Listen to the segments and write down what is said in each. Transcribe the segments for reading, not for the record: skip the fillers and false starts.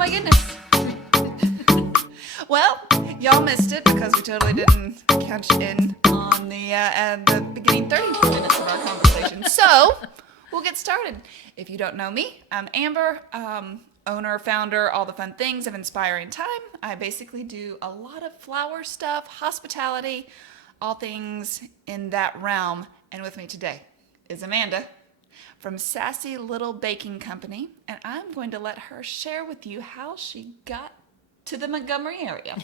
my goodness. Well, y'all missed it because we totally didn't catch in on the beginning 30 minutes of our conversation. So, we'll get started. If you don't know me, I'm Amber, owner, founder, all the fun things of Inspiring Time. I basically do a lot of flower stuff, hospitality, all things in that realm. And with me today is Amanda from Sassy Little Baking Company, and I'm going to let her share with you how she got to the Montgomery area.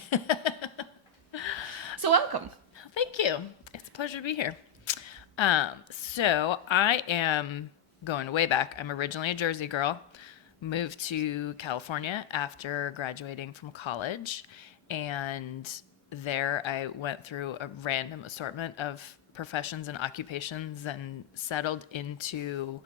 So welcome. Thank you. It's a pleasure to be here. So I am going way back. I'm originally a Jersey girl, moved to California after graduating from college, and there I went through a random assortment of professions and occupations and settled into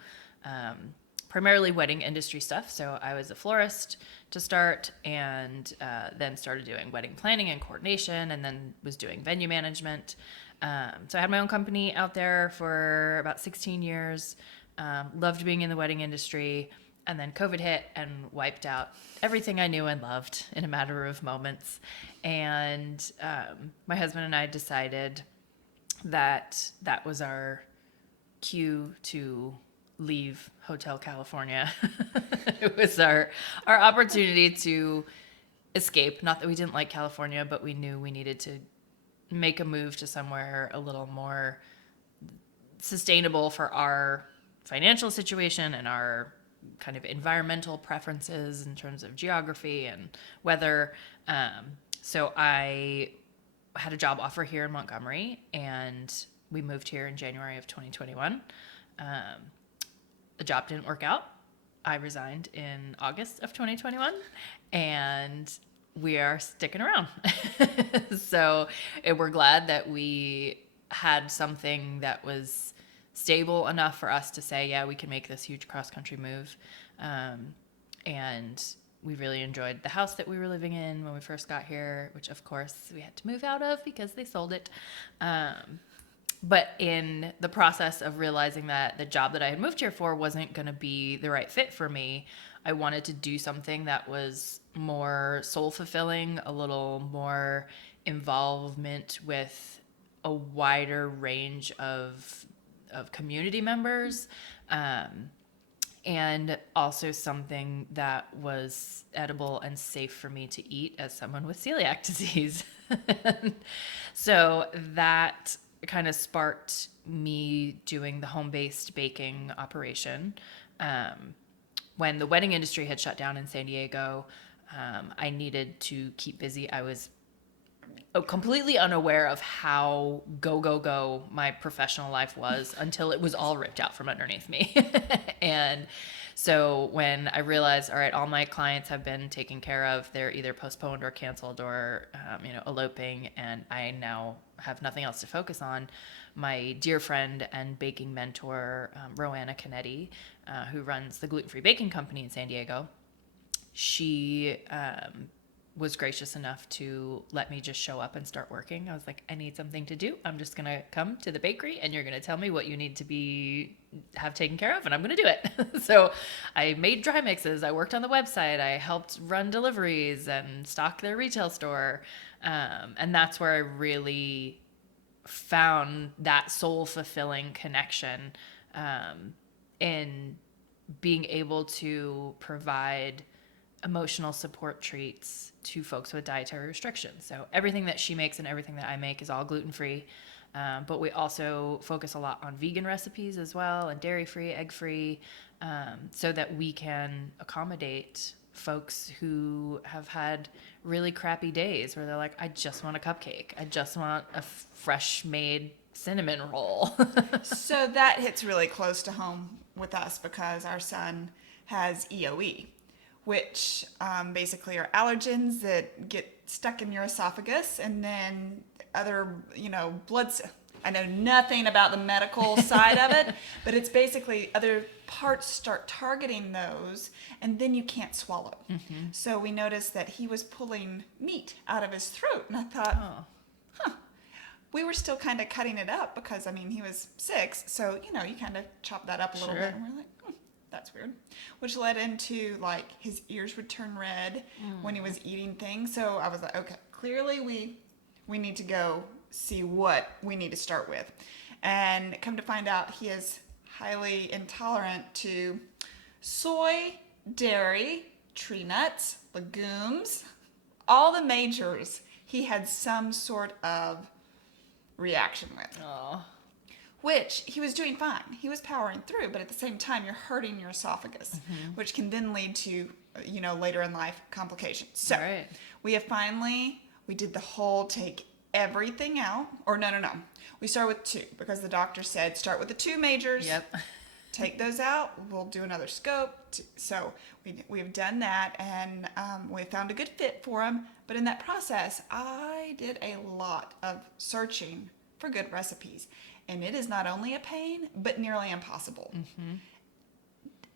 primarily wedding industry stuff. So I was a florist to start, and then started doing wedding planning and coordination, and then was doing venue management. So I had my own company out there for about 16 years. Loved being in the wedding industry, and then COVID hit and wiped out everything I knew and loved in a matter of moments. And my husband and I decided that was our cue to leave Hotel California. It was our opportunity to escape. Not that we didn't like California, but we knew we needed to make a move to somewhere a little more sustainable for our financial situation and our kind of environmental preferences in terms of geography and weather. So I had a job offer here in Montgomery, and we moved here in January of 2021. The job didn't work out. I resigned in August of 2021, and we are sticking around. So we're glad that we had something that was stable enough for us to say, yeah, we can make this huge cross-country move. And we really enjoyed the house that we were living in when we first got here, which of course we had to move out of because they sold it. But in the process of realizing that the job that I had moved here for wasn't going to be the right fit for me, I wanted to do something that was more soul fulfilling, a little more involvement with a wider range of community members, and also something that was edible and safe for me to eat as someone with celiac disease. So that kind of sparked me doing the home-based baking operation. When the wedding industry had shut down in San Diego, I needed to keep busy. I was completely unaware of how go my professional life was until it was all ripped out from underneath me. And so when I realized, all right, all my clients have been taken care of, they're either postponed or canceled or, eloping, and I now have nothing else to focus on, my dear friend and baking mentor, Roanna Canetti, who runs the Gluten Baking Company in San Diego, she was gracious enough to let me just show up and start working. I was like, I need something to do. I'm just going to come to the bakery and you're going to tell me what you need to have taken care of, and I'm going to do it. So I made dry mixes. I worked on the website. I helped run deliveries and stock their retail store. And that's where I really found that soul fulfilling connection, in being able to provide emotional support treats to folks with dietary restrictions. So everything that she makes and everything that I make is all gluten-free. But we also focus a lot on vegan recipes as well, and dairy-free, egg-free, so that we can accommodate folks who have had really crappy days where they're like, I just want a cupcake. I just want a fresh made cinnamon roll. So that hits really close to home with us because our son has EOE, which basically are allergens that get stuck in your esophagus, and then other, blood. I know nothing about the medical side of it, but it's basically other parts start targeting those, and then you can't swallow. Mm-hmm. So we noticed that he was pulling meat out of his throat, and I thought, we were still kind of cutting it up because, he was 6, so, you kind of chop that up a little bit, and we're like, that's weird. Which led into, like, his ears would turn red when he was eating things. So I was like, okay, clearly we need to go see what we need to start with. And come to find out, he is highly intolerant to soy, dairy, tree nuts, legumes, all the majors. He had some sort of reaction with. Oh. Which he was doing fine. He was powering through, but at the same time, you're hurting your esophagus, which can then lead to, later in life complications. So Right. we did the whole take everything out, or no. We start with 2 because the doctor said start with the 2 majors. Yep. Take those out. We'll do another scope. So we've done that, and we found a good fit for him. But in that process, I did a lot of searching for good recipes. And it is not only a pain, but nearly impossible.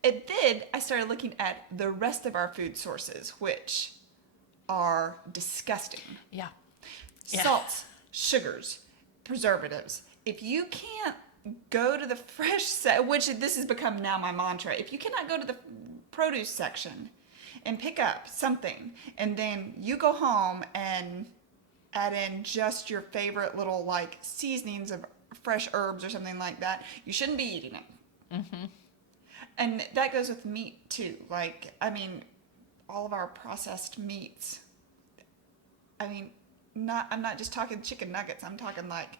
I started looking at the rest of our food sources, which are disgusting. Yeah. Salts, sugars, preservatives. If you can't go to the fresh which this has become now my mantra, if you cannot go to the produce section and pick up something, and then you go home and add in just your favorite little, like, seasonings of fresh herbs or something like that, you shouldn't be eating it. And that goes with meat too. Like, I mean, all of our processed meats. I mean, I'm not just talking chicken nuggets. I'm talking like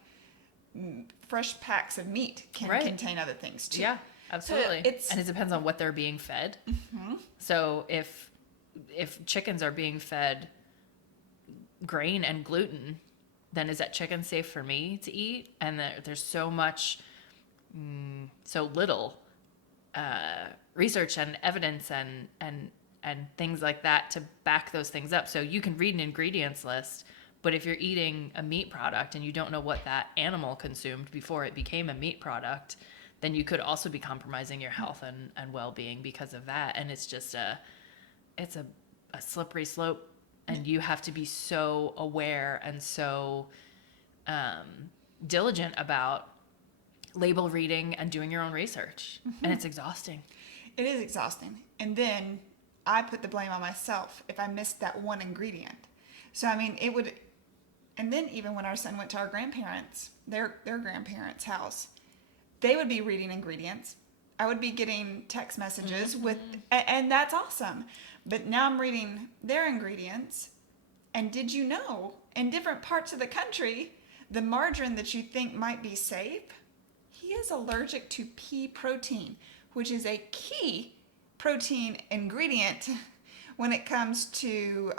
fresh packs of meat can contain other things too. Yeah, absolutely. So and it depends on what they're being fed. So if chickens are being fed grain and gluten, then is that chicken safe for me to eat? And there's so much, so little research and evidence and things like that to back those things up. So you can read an ingredients list, but if you're eating a meat product and you don't know what that animal consumed before it became a meat product, then you could also be compromising your health and well-being because of that. And it's just it's a slippery slope. And you have to be so aware and so diligent about label reading and doing your own research. And it's exhausting. It is exhausting. And then I put the blame on myself if I missed that one ingredient. So, I mean, it would... And then even when our son went to our grandparents, their grandparents' house, they would be reading ingredients. I would be getting text messages with... And that's awesome. But now I'm reading their ingredients, and did you know, in different parts of the country, the margarine that you think might be safe, he is allergic to pea protein, which is a key protein ingredient when it comes to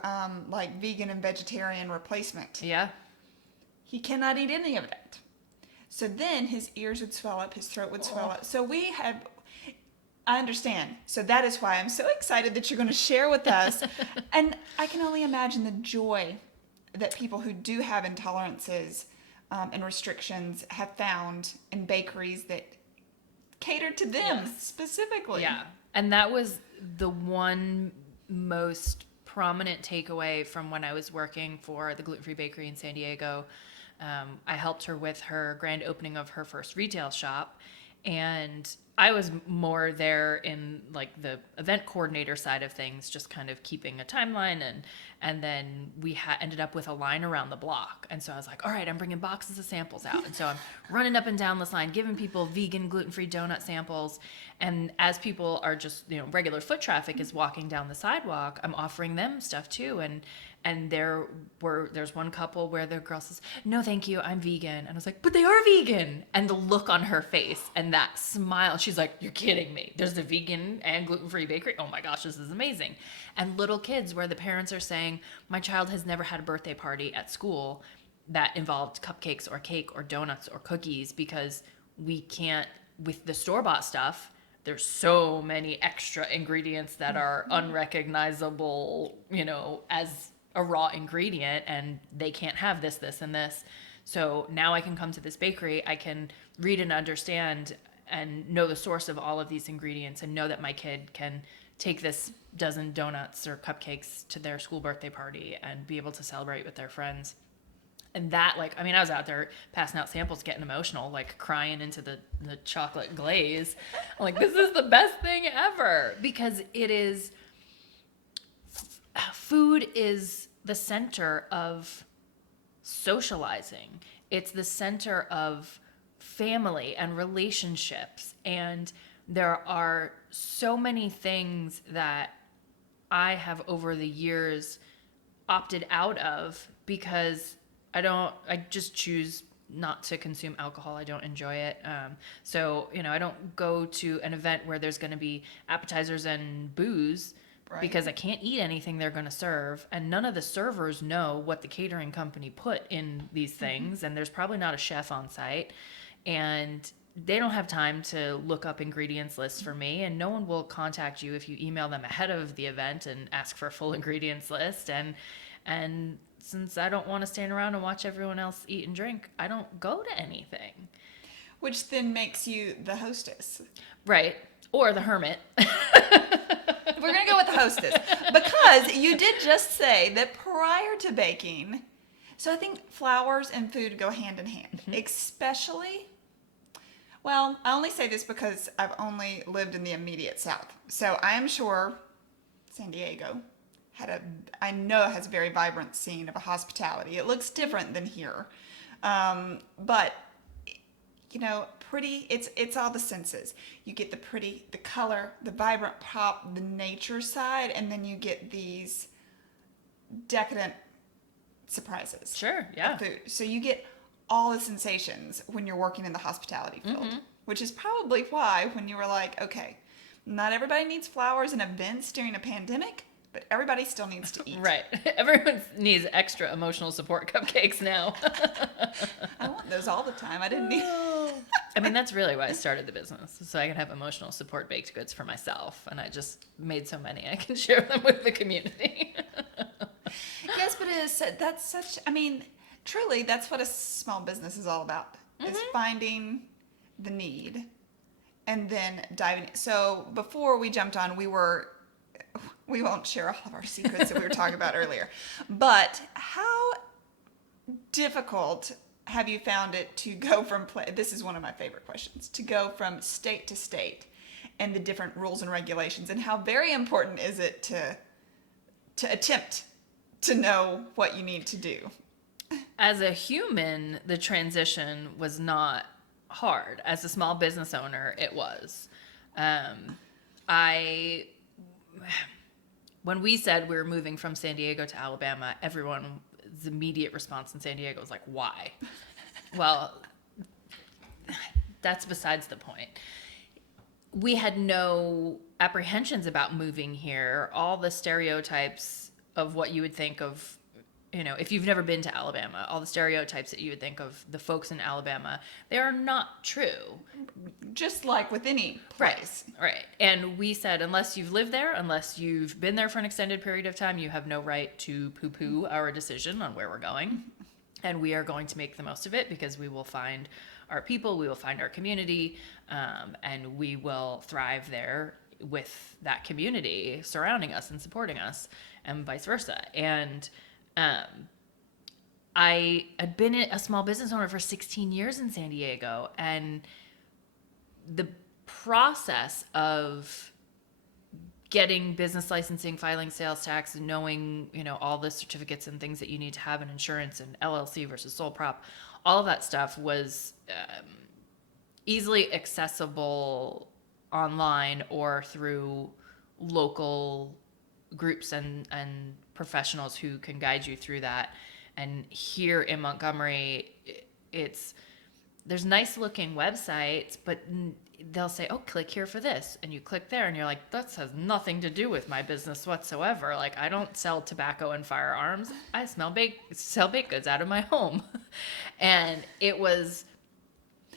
like vegan and vegetarian replacement. Yeah. He cannot eat any of that. So then his ears would swell up, his throat would swell up. So I understand. So that is why I'm so excited that you're going to share with us. And I can only imagine the joy that people who do have intolerances and restrictions have found in bakeries that cater to them specifically. Yeah. And that was the one most prominent takeaway from when I was working for the Gluten-Free Bakery in San Diego. I helped her with her grand opening of her first retail shop. And I was more there in like the event coordinator side of things, just kind of keeping a timeline, and then we ended up with a line around the block. And so I was like, all right, I'm bringing boxes of samples out. And so I'm running up and down this line, giving people vegan, gluten-free donut samples. And as people are just, regular foot traffic is walking down the sidewalk, I'm offering them stuff too. And there's one couple where the girl says, no, thank you, I'm vegan. And I was like, but they are vegan. And the look on her face and that smile, she's like, you're kidding me. There's a vegan and gluten-free bakery. Oh my gosh, this is amazing. And little kids where the parents are saying, my child has never had a birthday party at school that involved cupcakes or cake or donuts or cookies because we can't, with the store-bought stuff, there's so many extra ingredients that are unrecognizable, as a raw ingredient, and they can't have this, this, and this. So now I can come to this bakery, I can read and understand and know the source of all of these ingredients and know that my kid can take this dozen donuts or cupcakes to their school birthday party and be able to celebrate with their friends. And that, like, I mean, I was out there passing out samples, getting emotional, like crying into the chocolate glaze. I'm like, this is the best thing ever, because it is, food is the center of socializing. It's the center of family and relationships. And there are so many things that I have over the years opted out of because I just choose not to consume alcohol. I don't enjoy it. So, I don't go to an event where there's going to be appetizers and booze because I can't eat anything they're going to serve. And none of the servers know what the catering company put in these things. And there's probably not a chef on site. And they don't have time to look up ingredients lists for me. And no one will contact you if you email them ahead of the event and ask for a full ingredients list. And since I don't want to stand around and watch everyone else eat and drink, I don't go to anything. Which then makes you the hostess. Right. Or the hermit. We're going to go with the hostess. Because you did just say that prior to baking, so I think flowers and food go hand in hand. Especially, well, I only say this because I've only lived in the immediate South. So I am sure San Diego I know it has a very vibrant scene of a hospitality. It looks different than here. But, pretty, it's all the senses. You get the pretty, the color, the vibrant pop, the nature side, and then you get these decadent surprises. Sure, yeah. Of food. So you get all the sensations when you're working in the hospitality field, which is probably why when you were like, okay, not everybody needs flowers and events during a pandemic, but everybody still needs to eat. Right. Everyone needs extra emotional support cupcakes now. I want those all the time. I didn't need... I mean, that's really why I started the business, so I can have emotional support baked goods for myself. And I just made so many, I can share them with the community. Yes, but that's such... I mean, truly, that's what a small business is all about, is finding the need and then diving... So before we jumped on, we won't share all of our secrets that we were talking about earlier. But how difficult have you found it to go from, this is one of my favorite questions, to go from state to state and the different rules and regulations, and how very important is it to attempt to know what you need to do? As a human, the transition was not hard. As a small business owner, it was. When we said we were moving from San Diego to Alabama, everyone's immediate response in San Diego was like, why? Well, that's besides the point. We had no apprehensions about moving here. All the stereotypes of what you would think of, if you've never been to Alabama, all the stereotypes that you would think of the folks in Alabama, they are not true. Just like with any place. Right. And we said, unless you've lived there, unless you've been there for an extended period of time, you have no right to poo-poo our decision on where we're going. And we are going to make the most of it because we will find our people, we will find our community, and we will thrive there with that community surrounding us and supporting us, and vice versa. And I had been a small business owner for 16 years in San Diego, and the process of getting business licensing, filing sales tax, and knowing, all the certificates and things that you need to have in insurance and LLC versus sole prop, all of that stuff was easily accessible online or through local groups and professionals who can guide you through that. And here in Montgomery, there's nice looking websites, but they'll say, oh, click here for this. And you click there and you're like, that has nothing to do with my business whatsoever. Like, I don't sell tobacco and firearms. I sell baked goods out of my home. And it was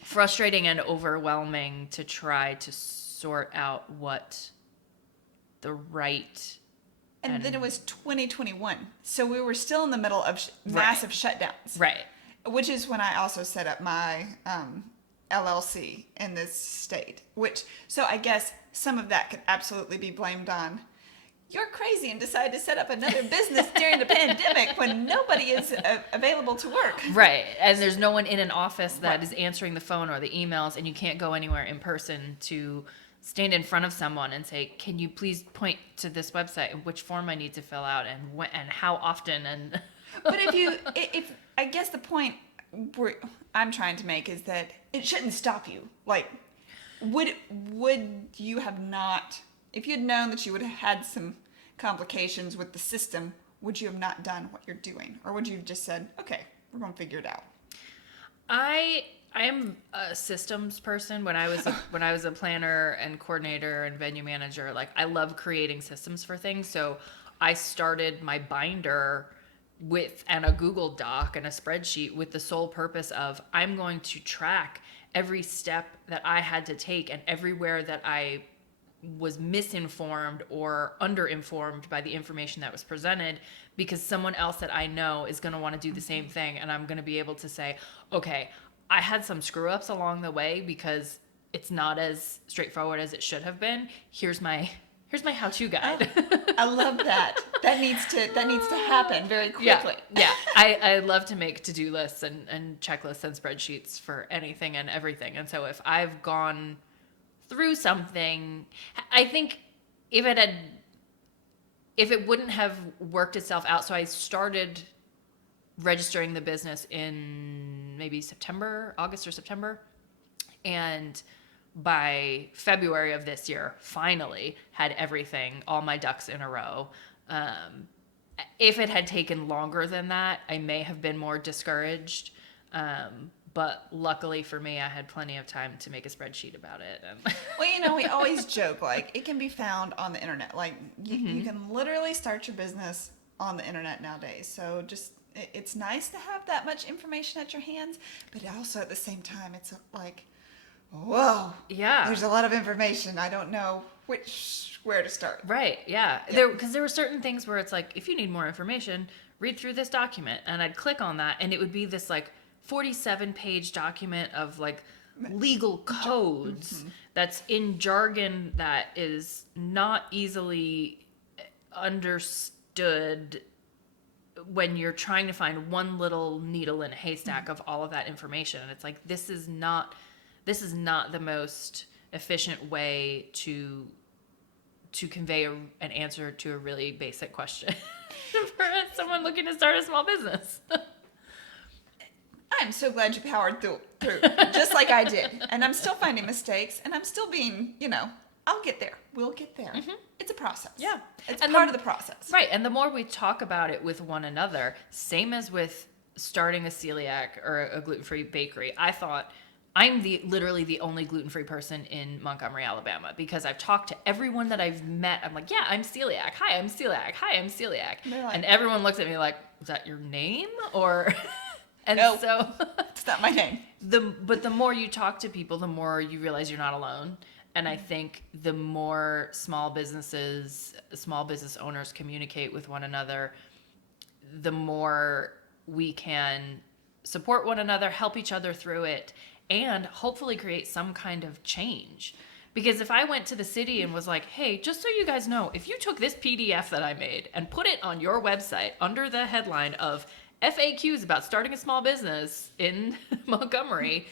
frustrating and overwhelming to try to sort out what the right... And then it was 2021. So we were still in the middle of massive shutdowns. Right. Which is when I also set up my LLC in this state. So I guess some of that could absolutely be blamed on you're crazy and decided to set up another business during the pandemic when nobody is available to work. Right. And there's no one in an office that is answering the phone or the emails, and you can't go anywhere in person to stand in front of someone and say, can you please point to this website and which form I need to fill out and when, and how often? And But if I guess the point I'm trying to make is that it shouldn't stop you. Like, would you have not, if you'd known that you would have had some complications with the system, would you have not done what you're doing? Or would you have just said, okay, we're going to figure it out? I am a systems person. When I was a planner and coordinator and venue manager, like I love creating systems for things. So I started my binder and a Google Doc and a spreadsheet with the sole purpose of I'm going to track every step that I had to take and everywhere that I was misinformed or underinformed by the information that was presented, because someone else that I know is going to want to do the same thing, and I'm going to be able to say, okay, I had some screw ups along the way because it's not as straightforward as it should have been. Here's my how-to guide. I love that. That needs to happen very quickly. Yeah. I love to make to-do lists and checklists and spreadsheets for anything and everything. And so if I've gone through something, I think if it wouldn't have worked itself out, so I started registering the business in maybe August or September, and by February of this year, finally had everything, all my ducks in a row. If it had taken longer than that, I may have been more discouraged. But luckily for me, I had plenty of time to make a spreadsheet about it. Well, we always joke, like, it can be found on the internet. Like, you can literally start your business on the internet nowadays. So just, it's nice to have that much information at your hands, but also at the same time, it's like, whoa. Yeah. There's a lot of information. I don't know where to start. Right, yeah. Because there were certain things where it's like, if you need more information, read through this document. And I'd click on that, and it would be this, like, 47-page document of like legal codes that's in jargon that is not easily understood when you're trying to find one little needle in a haystack of all of that information. And it's like, this is not the most efficient way to convey an answer to a really basic question for someone looking to start a small business. I'm so glad you powered through, just like I did. And I'm still finding mistakes, and I'm still being, I'll get there. We'll get there. Mm-hmm. It's a process. Yeah. It's part of the process. Right. And the more we talk about it with one another, same as with starting a celiac or a gluten-free bakery, I thought I'm literally the only gluten-free person in Montgomery, Alabama, because I've talked to everyone that I've met. I'm like, yeah, I'm celiac. Hi, I'm celiac. Hi, I'm celiac. And everyone looks at me like, is that your name? Or... And no, so it's not my name. But the more you talk to people, the more you realize you're not alone. And I think the more small business owners communicate with one another, the more we can support one another, help each other through it, and hopefully create some kind of change. Because if I went to the city and was like, hey, just so you guys know, if you took this PDF that I made and put it on your website under the headline of FAQs about starting a small business in Montgomery,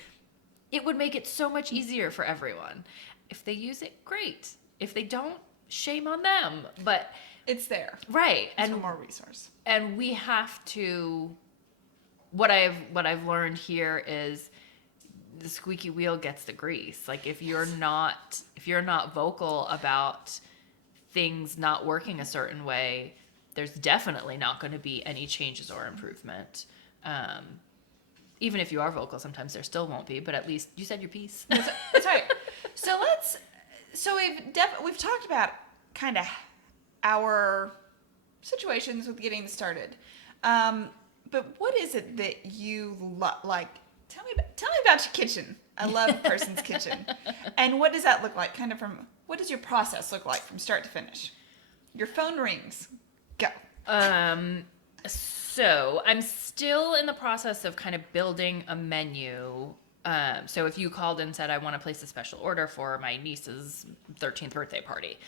it would make it so much easier for everyone. If they use it, great. If they don't, shame on them. But it's there. Right. It's one more resource. And we have to, what I've learned here is the squeaky wheel gets the grease. Like if you're not vocal about things not working a certain way, there's definitely not going to be any changes or improvement. Even if you are vocal, sometimes there still won't be, but at least you said your piece. That's right. So we've talked about kind of our situations with getting started. But what is it that you like? Tell me about your kitchen. I love a person's kitchen. And what does that look like? What does your process look like from start to finish? Your phone rings. Go. So I'm still in the process of kind of building a menu. So if you called and said, I want to place a special order for my niece's 13th birthday party,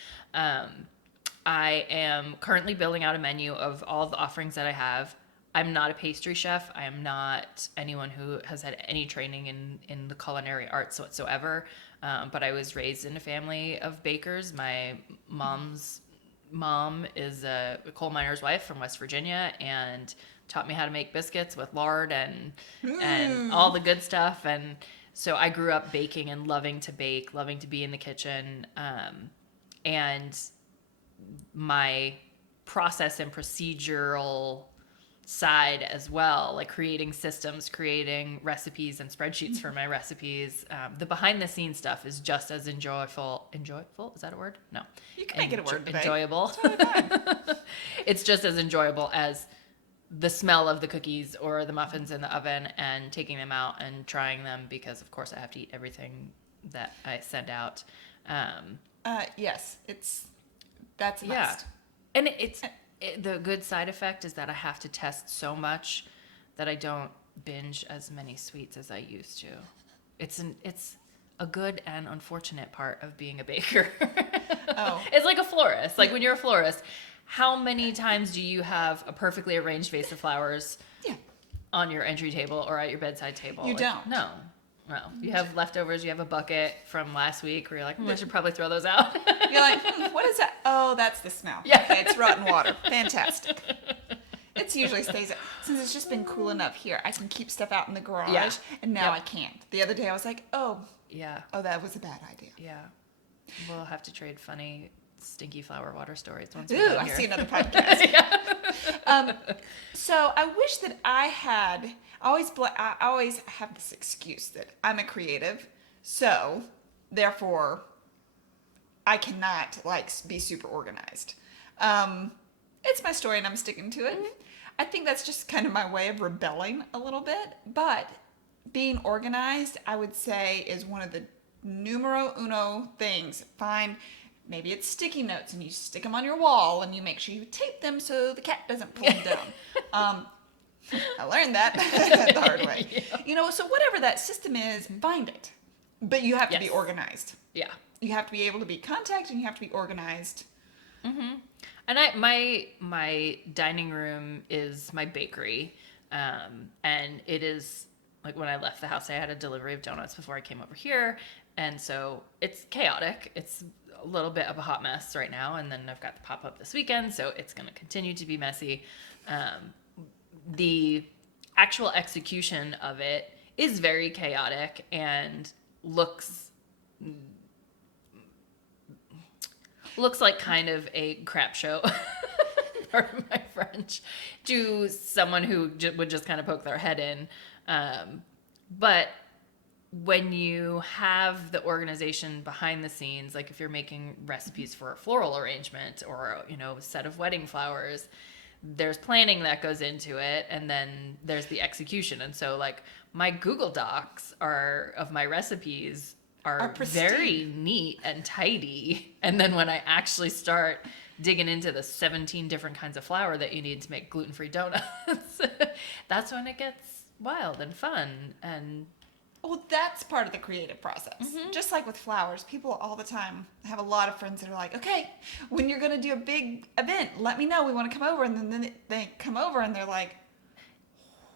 I am currently building out a menu of all the offerings that I have. I'm not a pastry chef. I am not anyone who has had any training in the culinary arts whatsoever. But I was raised in a family of bakers. My mom's mom is a coal miner's wife from West Virginia and taught me how to make biscuits with lard and all the good stuff. And so I grew up baking and loving to bake, loving to be in the kitchen. And my process and procedural side as well, like creating systems, creating recipes and spreadsheets for my recipes. The behind the scenes stuff is just as enjoyable. Is that a word? No. You can make it a word today. Enjoyable. It's just as enjoyable as the smell of the cookies or the muffins in the oven and taking them out and trying them, because of course I have to eat everything that I send out. Yes, that's a Yeah. must. And the good side effect is that I have to test so much that I don't binge as many sweets as I used to. It's a good and unfortunate part of being a baker. Oh. It's like a florist. Like when you're a florist, how many times do you have a perfectly arranged vase of flowers on your entry table or at your bedside table? You don't. No. You have leftovers. You have a bucket from last week where you're like, I should probably throw those out. You're like, what is that? Oh, that's the smell. Yeah. Okay, it's rotten water. Fantastic. It usually stays, since it's just been cool enough here, I can keep stuff out in the garage, and now I can't. The other day I was like, oh, that was a bad idea. Yeah. We'll have to trade funny, stinky flower water stories once Ooh, we're done I here. see another podcast. So I wish that I had, I always have this excuse that I'm a creative, so therefore I cannot be super organized. It's my story and I'm sticking to it. Mm-hmm. I think that's just kind of my way of rebelling a little bit, but being organized, I would say, is one of the numero uno things. Maybe it's sticky notes and you stick them on your wall and you make sure you tape them so the cat doesn't pull them down. I learned that the hard way. Yeah. So whatever that system is, find it. But you have to be organized. Yeah. You have to be able to be contacted and you have to be organized. Mm-hmm. And my dining room is my bakery. And it is, like, when I left the house, I had a delivery of donuts before I came over here. And so it's chaotic. It's a little bit of a hot mess right now. And then I've got the pop-up this weekend, so it's going to continue to be messy. The actual execution of it is very chaotic and looks like kind of a crap show. Pardon my French, to someone who would just kind of poke their head in. But when you have the organization behind the scenes, like if you're making recipes for a floral arrangement or, a set of wedding flowers, there's planning that goes into it, and then there's the execution. And so, like, my Google Docs of my recipes are very neat and tidy. And then when I actually start digging into the 17 different kinds of flour that you need to make gluten-free donuts, that's when it gets wild and fun. And well, that's part of the creative process. Mm-hmm. Just like with flowers, people all the time have a lot of friends that are like, okay, when you're going to do a big event, let me know. We want to come over. And then they come over and they're like,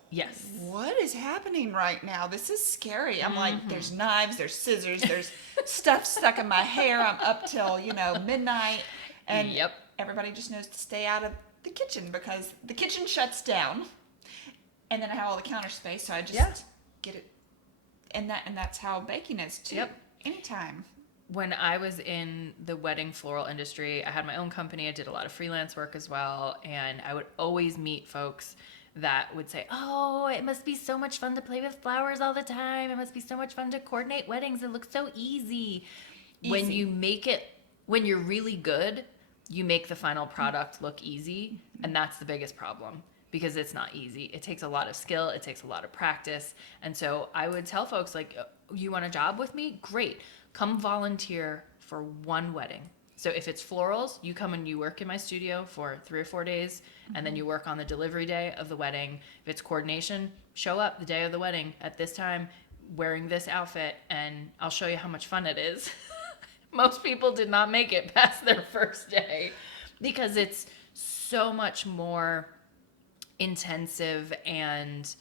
yes, what is happening right now? This is scary. I'm like, there's knives, there's scissors, there's stuff stuck in my hair. I'm up till, midnight. And everybody just knows to stay out of the kitchen because the kitchen shuts down. And then I have all the counter space, so I just get it. And that's how baking is too. Yep. Anytime. When I was in the wedding floral industry, I had my own company. I did a lot of freelance work as well. And I would always meet folks that would say, oh, it must be so much fun to play with flowers all the time. It must be so much fun to coordinate weddings. It looks so easy. When you're really good, you make the final product look easy. And that's the biggest problem. Because it's not easy. It takes a lot of skill. It takes a lot of practice. And so I would tell folks, like, you want a job with me? Great. Come volunteer for one wedding. So if it's florals, you come and you work in my studio for 3 or 4 days, and then you work on the delivery day of the wedding. If it's coordination, show up the day of the wedding at this time wearing this outfit, and I'll show you how much fun it is. Most people did not make it past their first day. because it's so much more intensive and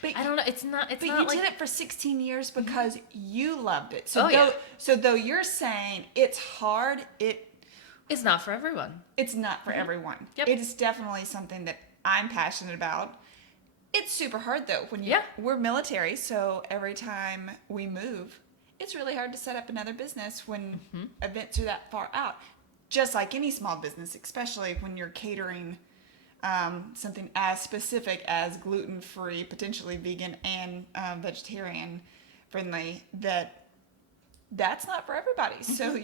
But I don't know. It's not you like did it for 16 years because you loved it. Oh, Though you're saying it's hard, it's not for everyone. it's not for everyone. Yep. It is definitely something that I'm passionate about. It's super hard though we're military, so every time we move, it's really hard to set up another business when events are that far out. Just like any small business, especially when you're catering something as specific as gluten-free, potentially vegan and vegetarian friendly, that's not for everybody. So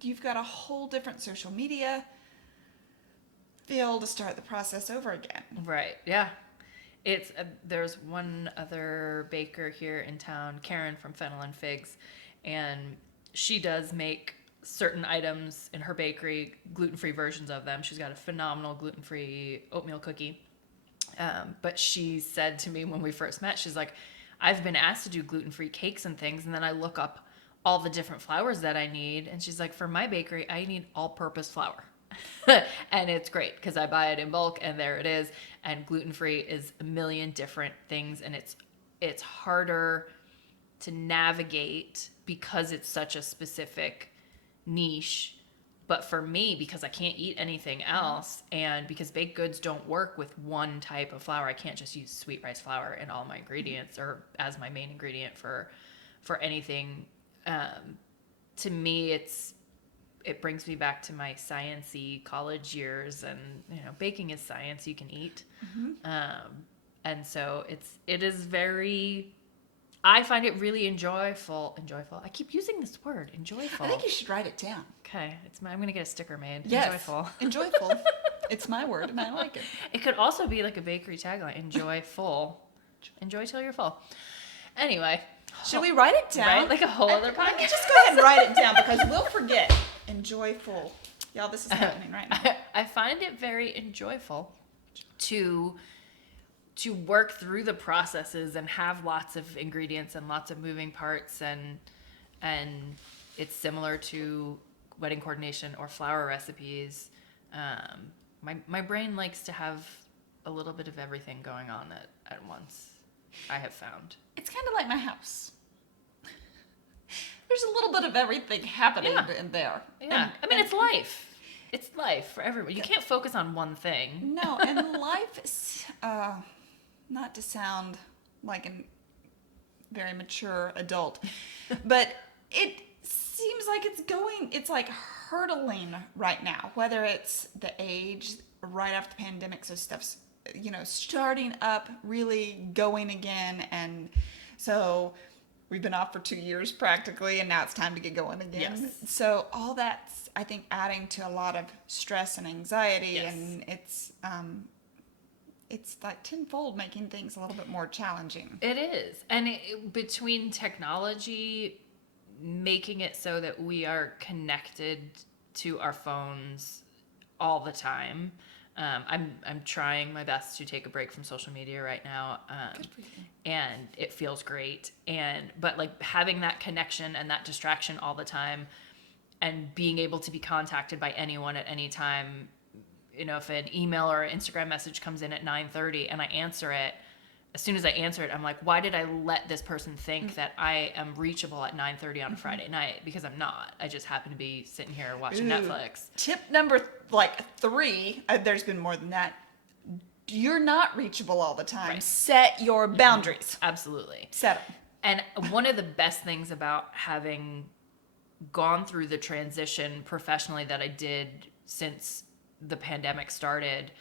you've got a whole different social media field to start the process over again. Right. Yeah. It's there's one other baker here in town, Karen from Fennel and Figs, and she does make certain items in her bakery, gluten-free versions of them. She's got a phenomenal gluten-free oatmeal cookie. But she said to me when we first met, she's like, I've been asked to do gluten-free cakes and things, and then I look up all the different flours that I need, and she's like, for my bakery, I need all-purpose flour. And it's great because I buy it in bulk and there it is. And gluten-free is a million different things, and it's harder to navigate because it's such a specific niche. But for me, because I can't eat anything else, and because baked goods don't work with one type of flour, I can't just use sweet rice flour in all my ingredients or as my main ingredient for anything. To me, it brings me back to my science-y college years, and baking is science. You can eat, and so it is very. I find it really enjoyable. I keep using this word, enjoyable. I think you should write it down. Okay, I'm gonna get a sticker made. Yes. Enjoyable. Enjoyable. It's my word, and I like it. It could also be like a bakery tagline: "Enjoy full, enjoy till you're full." Anyway, should we write it down? Right, like a whole other Let me podcast. just go ahead and write it down because we'll forget. Enjoyful, y'all. This is happening right now. I find it very enjoyable to work through the processes and have lots of ingredients and lots of moving parts, and it's similar to wedding coordination or flower recipes. My brain likes to have a little bit of everything going on at once, I have found. It's kind of like my house. There's a little bit of everything happening in there. Yeah, it's life. It's life for everyone. You can't focus on one thing. No, and life is, not to sound like a very mature adult, but it seems like it's like hurtling right now, whether it's the age right after the pandemic, so stuff's, starting up, really going again. And so we've been off for 2 years practically, and now it's time to get going again. Yes. So all that's, I think, adding to a lot of stress and anxiety, Yes. and it's like tenfold making things a little bit more challenging. It is. And between technology making it so that we are connected to our phones all the time, I'm trying my best to take a break from social media right now, Good for you. and it feels great. But like having that connection and that distraction all the time, and being able to be contacted by anyone at any time. If an email or an Instagram message comes in at 9:30 and I answer it, as soon as I answer it, I'm like, why did I let this person think that I am reachable at 9:30 on a Friday night? Because I'm not. I just happen to be sitting here watching Netflix. Tip number 3, there's been more than that. You're not reachable all the time. Right. Set your boundaries. Absolutely. Set them. And one of the best things about having gone through the transition professionally that I did since the pandemic started,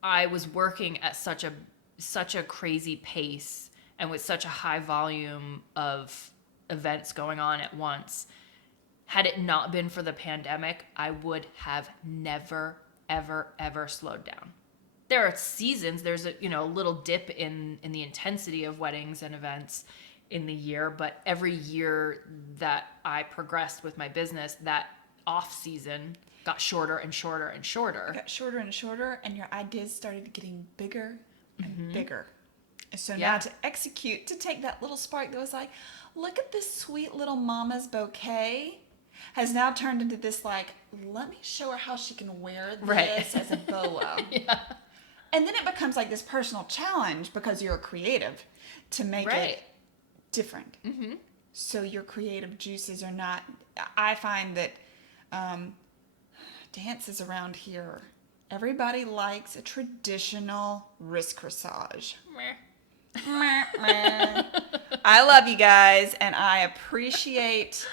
I was working at such a crazy pace and with such a high volume of events going on at once. Had it not been for the pandemic, I would have never, ever, ever slowed down. There are seasons, there's a little dip in the intensity of weddings and events in the year, but every year that I progressed with my business, that off season got shorter and shorter and shorter. Got shorter and shorter, and your ideas started getting bigger and bigger. So Yeah. now to execute, to take that little spark that was like, look at this sweet little mama's bouquet, has now turned into this like, let me show her how she can wear this Right. as a boa. Yeah. And then it becomes like this personal challenge because you're a creative to make Right. it different. Mm-hmm. So your creative juices are not, I find that dances around here, everybody likes a traditional wrist corsage. I love you guys and I appreciate,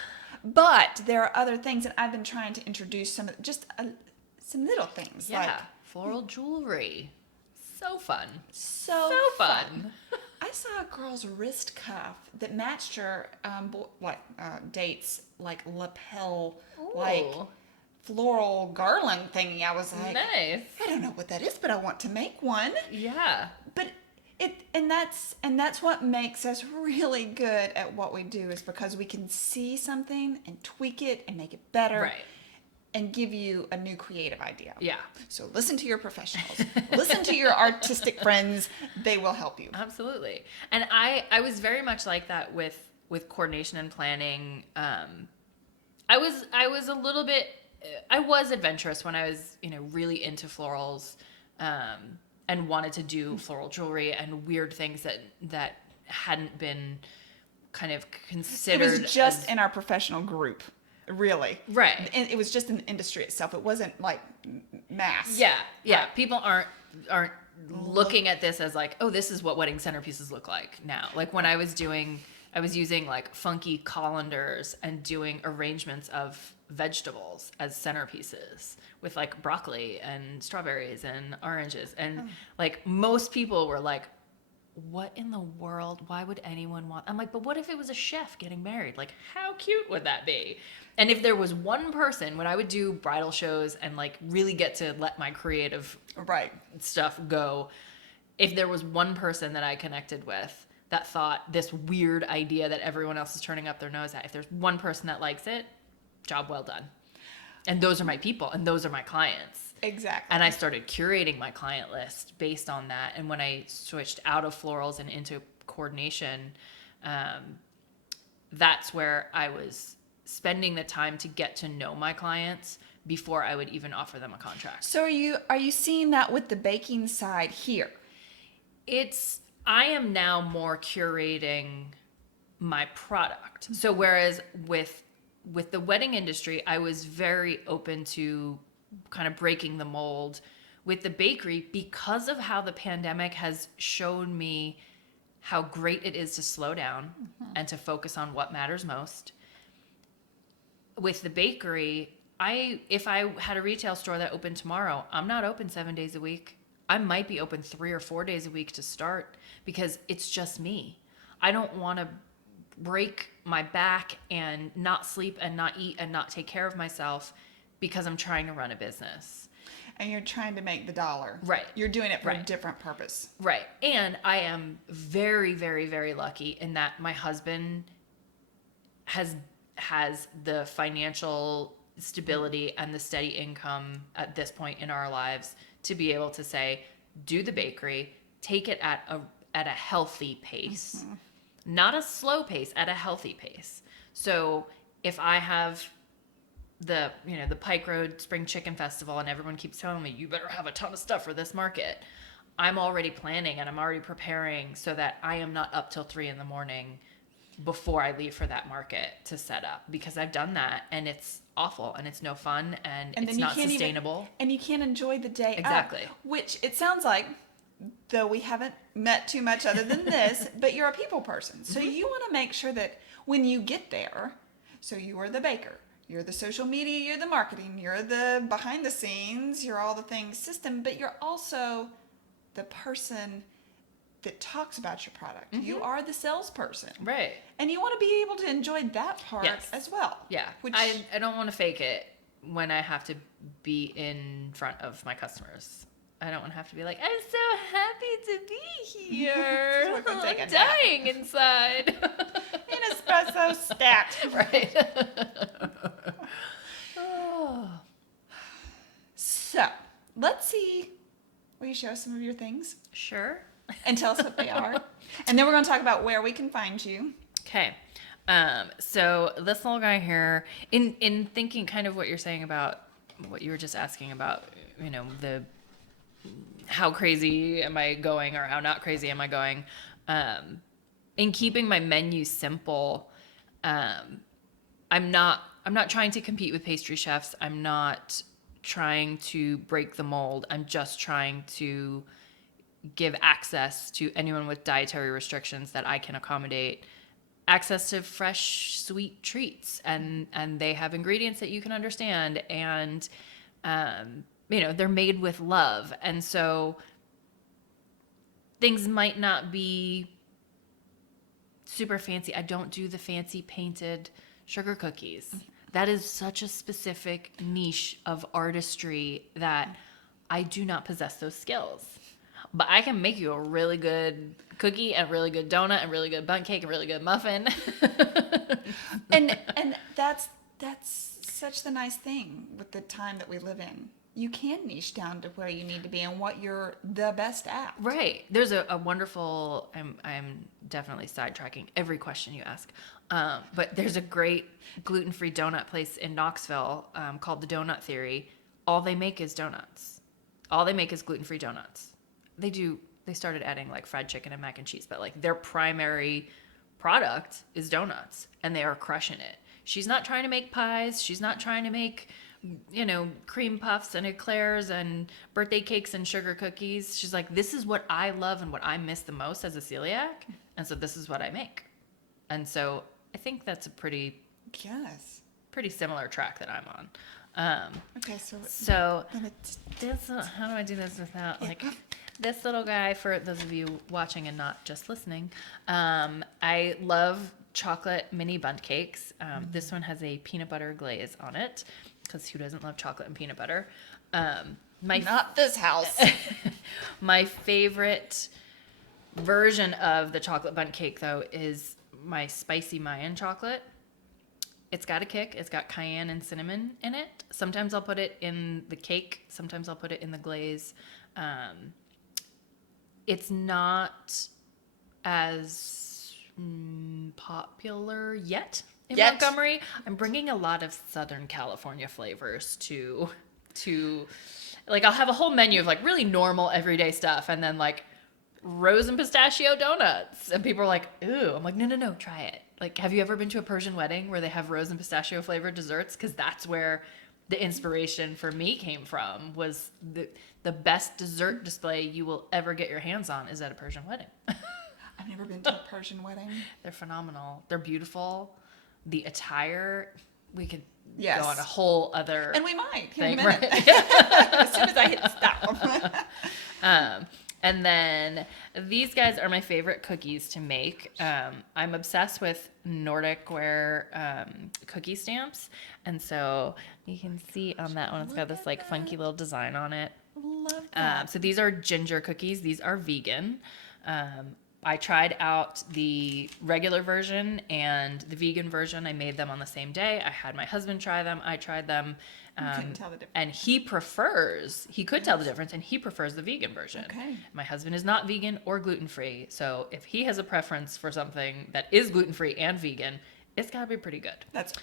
but there are other things that I've been trying to introduce, some little things Yeah. like Floral jewelry. So fun. so fun. I saw a girl's wrist cuff that matched her dates like lapel, like Ooh. floral garland thingy. I was like, Nice. I don't know what that is, but I want to make one. Yeah. But that's what makes us really good at what we do, is because we can see something and tweak it and make it better. Right. And give you a new creative idea. Yeah. So listen to your professionals. Listen to your artistic friends. They will help you. Absolutely. And I was very much like that with coordination and planning. I was a little bit, I was adventurous when I was, really into florals, and wanted to do floral jewelry and weird things that hadn't been kind of It considered. was just as, in our professional group, really. right. And it was just in the industry itself. It wasn't like mass. Yeah. Yeah. People aren't looking at this as like, oh, this is what wedding centerpieces look like now. Like when I was using like funky colanders and doing arrangements of vegetables as centerpieces with like broccoli and strawberries and oranges. And like most people were like, what in the world? Why would anyone want? I'm like, but what if it was a chef getting married? Like, how cute would that be? And if there was one person, when I would do bridal shows and like really get to let my creative Right. stuff go, if there was one person that I connected with that thought this weird idea that everyone else is turning up their nose at, if there's one person that likes it, job well done. And those are my people and those are my clients. Exactly. And I started curating my client list based on that. And when I switched out of florals and into coordination, that's where I was spending the time to get to know my clients before I would even offer them a contract. So are you seeing that with the baking side here? I am now more curating my product. So whereas with the wedding industry, I was very open to kind of breaking the mold. With the bakery, because of how the pandemic has shown me how great it is to slow down and to focus on what matters most. With the bakery, if I had a retail store that opened tomorrow, I'm not open 7 days a week. I might be open 3 or 4 days a week to start because it's just me. I don't want to break my back and not sleep and not eat and not take care of myself because I'm trying to run a business. And you're trying to make the dollar. Right. You're doing it for a Right. different purpose. Right. And I am very, very, very lucky in that my husband has the financial stability and the steady income at this point in our lives to be able to say, do the bakery, take it at a healthy pace, not a slow pace, at a healthy pace. So if I have the Pike Road Spring Chicken Festival and everyone keeps telling me, you better have a ton of stuff for this market, I'm already planning and I'm already preparing so that I am not up till 3 a.m. before I leave for that market to set up, because I've done that and it's awful and it's no fun and it's not sustainable. And you can't enjoy the day Exactly. up, which it sounds like, though we haven't met too much other than this, but you're a people person. So you want to make sure that when you get there, so you are the baker, you're the social media, you're the marketing, you're the behind the scenes, you're all the things system, but you're also the person that talks about your product. You are the salesperson. Right. And you want to be able to enjoy that part Yes. as well. Yeah. Which I don't want to fake it when I have to be in front of my customers. I don't want to have to be like, I'm so happy to be here. Just wanna take a I'm nap. dying inside. an espresso stat. Right. Oh. So let's see. Will you show us some of your things? Sure. and tell us what they are. And then we're going to talk about where we can find you. Okay. So this little guy here, in thinking kind of what you're saying about what you were just asking about, the how crazy am I going or how not crazy am I going? In keeping my menu simple, I'm not trying to compete with pastry chefs. I'm not trying to break the mold. I'm just trying to give access to anyone with dietary restrictions that I can accommodate, access to fresh, sweet treats, and they have ingredients that you can understand, and they're made with love, and so things might not be super fancy. I don't do the fancy painted sugar cookies. That is such a specific niche of artistry that I do not possess those skills. But I can make you a really good cookie and really good donut and really good bundt cake and really good muffin. and that's such the nice thing with the time that we live in. You can niche down to where you need to be and what you're the best at. Right. There's a wonderful, I'm definitely sidetracking every question you ask. But there's a great gluten-free donut place in Knoxville called the Doughnut Theory. All they make is donuts. All they make is gluten-free donuts. They started adding like fried chicken and mac and cheese, but like their primary product is donuts, and they are crushing it. She's not trying to make pies. She's not trying to make, cream puffs and eclairs and birthday cakes and sugar cookies. She's like, this is what I love and what I miss the most as a celiac. And so this is what I make. And so I think that's a pretty similar track that I'm on. Okay, so this, how do I do this without this little guy, for those of you watching and not just listening? I love chocolate mini bundt cakes. This one has a peanut butter glaze on it, because who doesn't love chocolate and peanut butter? Not this house. My favorite version of the chocolate bundt cake, though, is my spicy Mayan chocolate. It's got a kick. It's got cayenne and cinnamon in it. Sometimes I'll put it in the cake. Sometimes I'll put it in the glaze. It's not as popular yet in Montgomery. I'm bringing a lot of Southern California flavors to like, I'll have a whole menu of like really normal everyday stuff, and then like rose and pistachio donuts, and people are like, ooh. I'm like, no, try it. Like, have you ever been to a Persian wedding where they have rose and pistachio flavored desserts? Because that's where the inspiration for me came from. Was the best dessert display you will ever get your hands on is at a Persian wedding. I've never been to a Persian wedding. They're phenomenal. They're beautiful. The attire, we could go Yes. on a whole other And we might in a thing, minute. right? As soon as I hit stop. And then these guys are my favorite cookies to make. I'm obsessed with Nordic ware cookie stamps. And so you can see on that one, it's got this like funky little design on it. Love that. So these are ginger cookies. These are vegan. I tried out the regular version and the vegan version. I made them on the same day. I had my husband try them. I tried them. You couldn't tell the difference. And he could tell the difference, and he prefers the vegan version. Okay. My husband is not vegan or gluten-free. So if he has a preference for something that is gluten-free and vegan, it's got to be pretty good. That's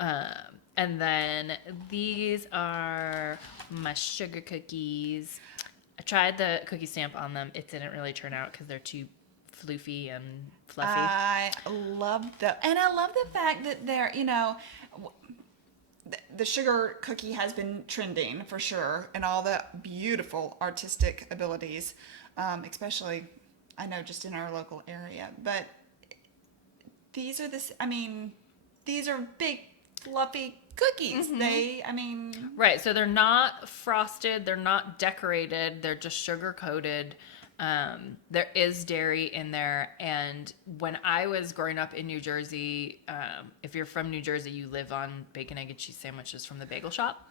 And then these are my sugar cookies. I tried the cookie stamp on them. It didn't really turn out because they're too floofy and fluffy. I love them. And I love the fact that they're, the sugar cookie has been trending for sure, and all the beautiful artistic abilities, especially, I know, just in our local area. But these are these are big, fluffy cookies. Mm-hmm. Right, so they're not frosted, they're not decorated, they're just sugar coated. There is dairy in there, and when I was growing up in New Jersey, if you're from New Jersey, you live on bacon, egg, and cheese sandwiches from the bagel shop,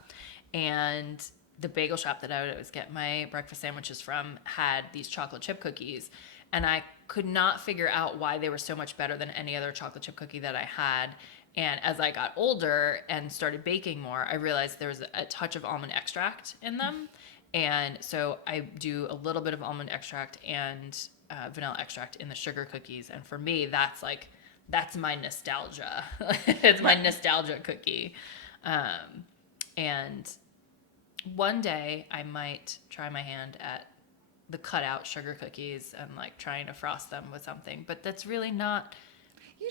and the bagel shop that I would always get my breakfast sandwiches from had these chocolate chip cookies, and I could not figure out why they were so much better than any other chocolate chip cookie that I had. And as I got older and started baking more, I realized there was a touch of almond extract in them. And so I do a little bit of almond extract and vanilla extract in the sugar cookies. And for me, that's my nostalgia. It's my nostalgia cookie. And one day I might try my hand at the cutout sugar cookies and like trying to frost them with something, but that's really not,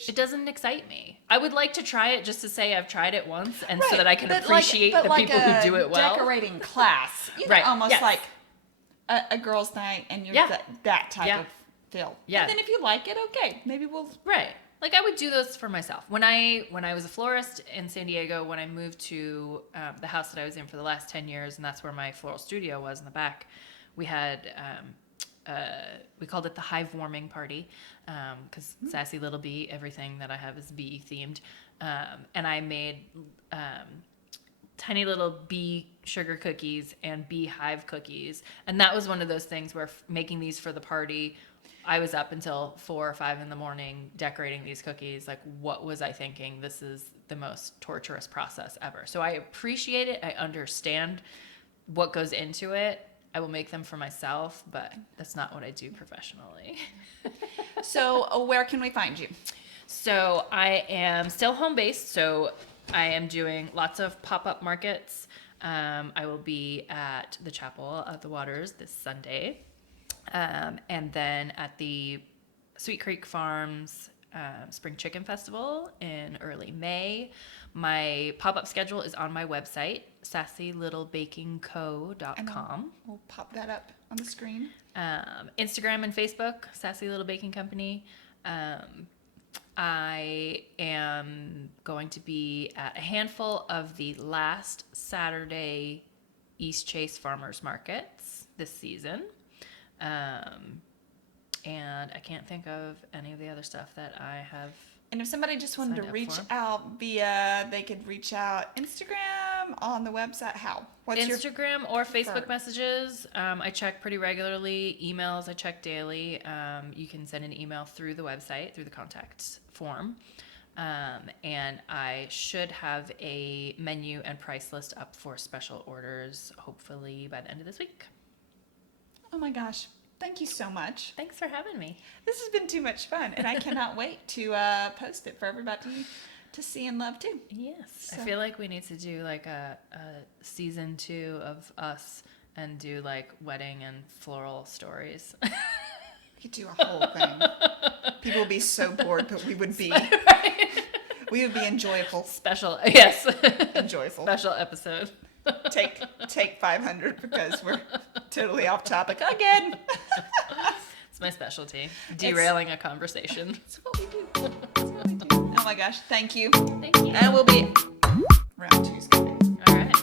it doesn't excite me. I would like to try it just to say I've tried it once and so that I can appreciate the people who do it well. Decorating class, almost like a girls' night, and you're that type of feel. Yeah. And then if you like it, okay, maybe we'll. Right. Like I would do those for myself. When I was a florist in San Diego, when I moved to the house that I was in for the last 10 years, and that's where my floral studio was in the back, we had, we called it the hive warming party, because Sassy Little Bee, everything that I have is bee themed. And I made tiny little bee sugar cookies and bee hive cookies. And that was one of those things where making these for the party, I was up until 4 or 5 in the morning decorating these cookies. Like, what was I thinking? This is the most torturous process ever. So I appreciate it. I understand what goes into it. I will make them for myself, but that's not what I do professionally. So where can we find you? So I am still home-based, so I am doing lots of pop-up markets. I will be at the Chapel of the Waters this Sunday. And then at the Sweet Creek Farms Spring Chicken Festival in early May. My pop-up schedule is on my website, sassylittlebakingco.com. We'll pop that up on the screen. Instagram and Facebook, Sassy Little Baking Company. I am going to be at a handful of the last Saturday East Chase Farmers Markets this season. And I can't think of any of the other stuff that I have. And if somebody just wanted to reach out they could reach out Instagram, on the website. How? What's Instagram or Facebook messages. I check pretty regularly. Emails I check daily. You can send an email through the website, through the contact form. And I should have a menu and price list up for special orders, hopefully by the end of this week. Oh my gosh. Thank you so much. Thanks for having me. This has been too much fun, and I cannot wait to post it for everybody to see and love too. Yes. So. I feel like we need to do like a season 2 of us and do like wedding and floral stories. We could do a whole thing. People would be so bored, but we would be we would be enjoyable. Special, yes. Enjoyable. Special episode. Take 500 because we're totally off topic again. It's my specialty. Derailing a conversation. That's what we do. That's what we do. Oh my gosh. Thank you. Thank you. And we'll be round 2's coming. All right.